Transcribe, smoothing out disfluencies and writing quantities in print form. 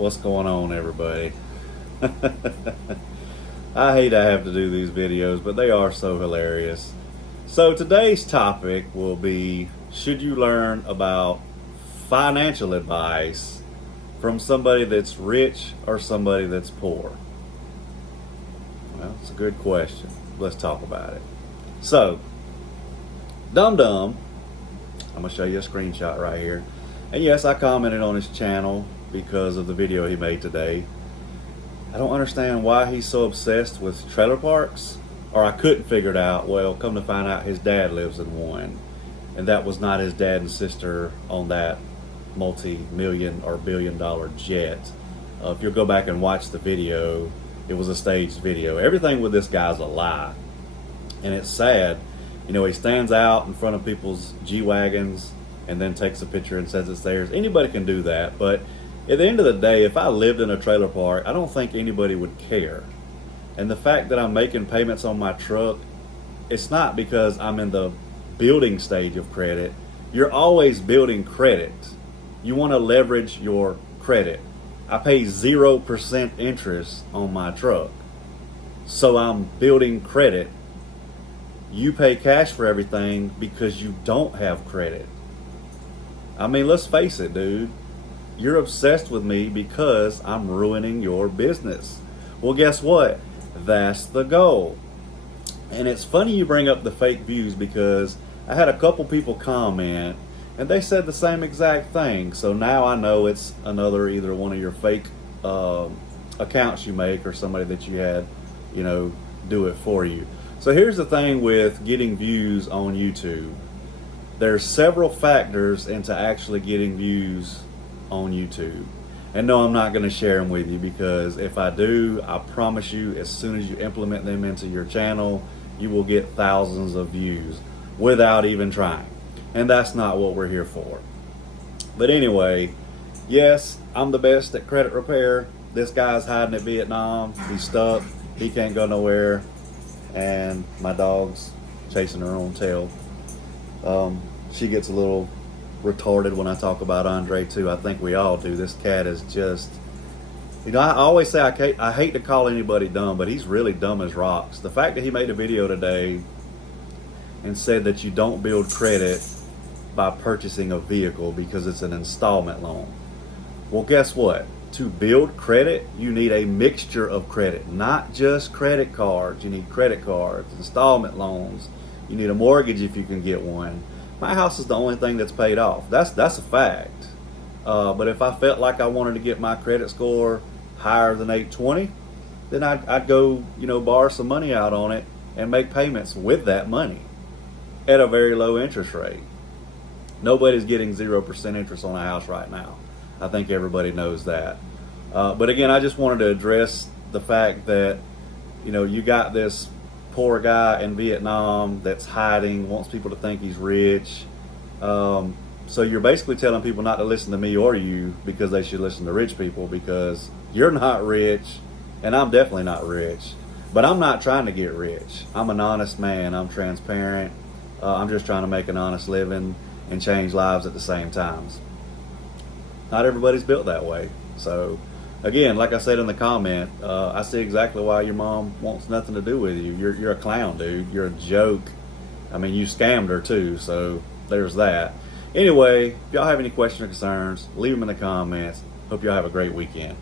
What's going on, everybody? I hate I have to do these videos, but they are so hilarious. So today's topic will be, should you learn about financial advice from somebody that's rich or somebody that's poor? Well, it's a good question. Let's talk about it. So, Dum Dum, I'm going to show you a screenshot right here. And yes, I commented on his channel because of the video he made today. I don't understand why he's so obsessed with trailer parks, or I couldn't figure it out. Well, come to find out, his dad lives in one, and that was not his dad and sister on that multi-million or billion-dollar jet. If you'll go back and watch the video, it was a staged video. Everything with this guy's a lie, and it's sad. You know, he stands out in front of people's G-Wagons and then takes a picture and says it's theirs. Anybody can do that, but at the end of the day, if I lived in a trailer park, I don't think anybody would care. And the fact that I'm making payments on my truck, it's not because I'm in the building stage of credit. You're always building credit. You want to leverage your credit. I pay 0% interest on my truck, so I'm building credit. You pay cash for everything because you don't have credit. I mean, let's face it, dude. You're obsessed with me because I'm ruining your business. Well, guess what? That's the goal. And it's funny you bring up the fake views, because I had a couple people comment and they said the same exact thing. So now I know it's another, either one of your fake accounts you make, or somebody that you had, you know, do it for you. So here's the thing with getting views on YouTube. There's several factors into actually getting views on YouTube. And no, I'm not going to share them with you, because if I do, I promise you, as soon as you implement them into your channel, you will get thousands of views without even trying. And that's not what we're here for. But anyway, yes, I'm the best at credit repair. This guy's hiding at Vietnam. He's stuck. He can't go nowhere. And my dog's chasing her own tail. She gets a little retarded when I talk about Andre too. I think we all do. This cat is just, you know, I always say I hate to call anybody dumb, but he's really dumb as rocks. The fact that he made a video today and said that you don't build credit by purchasing a vehicle because it's an installment loan. Well, guess what? To build credit, you need a mixture of credit, not just credit cards. You need credit cards, installment loans. You need a mortgage if you can get one. My house is the only thing that's paid off. That's a fact. But if I felt like I wanted to get my credit score higher than 820, then I'd go, you know, borrow some money out on it and make payments with that money at a very low interest rate. Nobody's getting 0% interest on a house right now. I think everybody knows that. But again, I just wanted to address the fact that, you know, you got this poor guy in Vietnam that's hiding, wants people to think he's rich. So you're basically telling people not to listen to me or you, because they should listen to rich people, because you're not rich and I'm definitely not rich. But I'm not trying to get rich. I'm an honest man. I'm transparent. I'm just trying to make an honest living and change lives at the same times. Not everybody's built that way. So again, like I said in the comment, I see exactly why your mom wants nothing to do with you. You're a clown, dude. You're a joke. I mean, you scammed her too, so there's that. Anyway, if y'all have any questions or concerns, leave them in the comments. Hope y'all have a great weekend.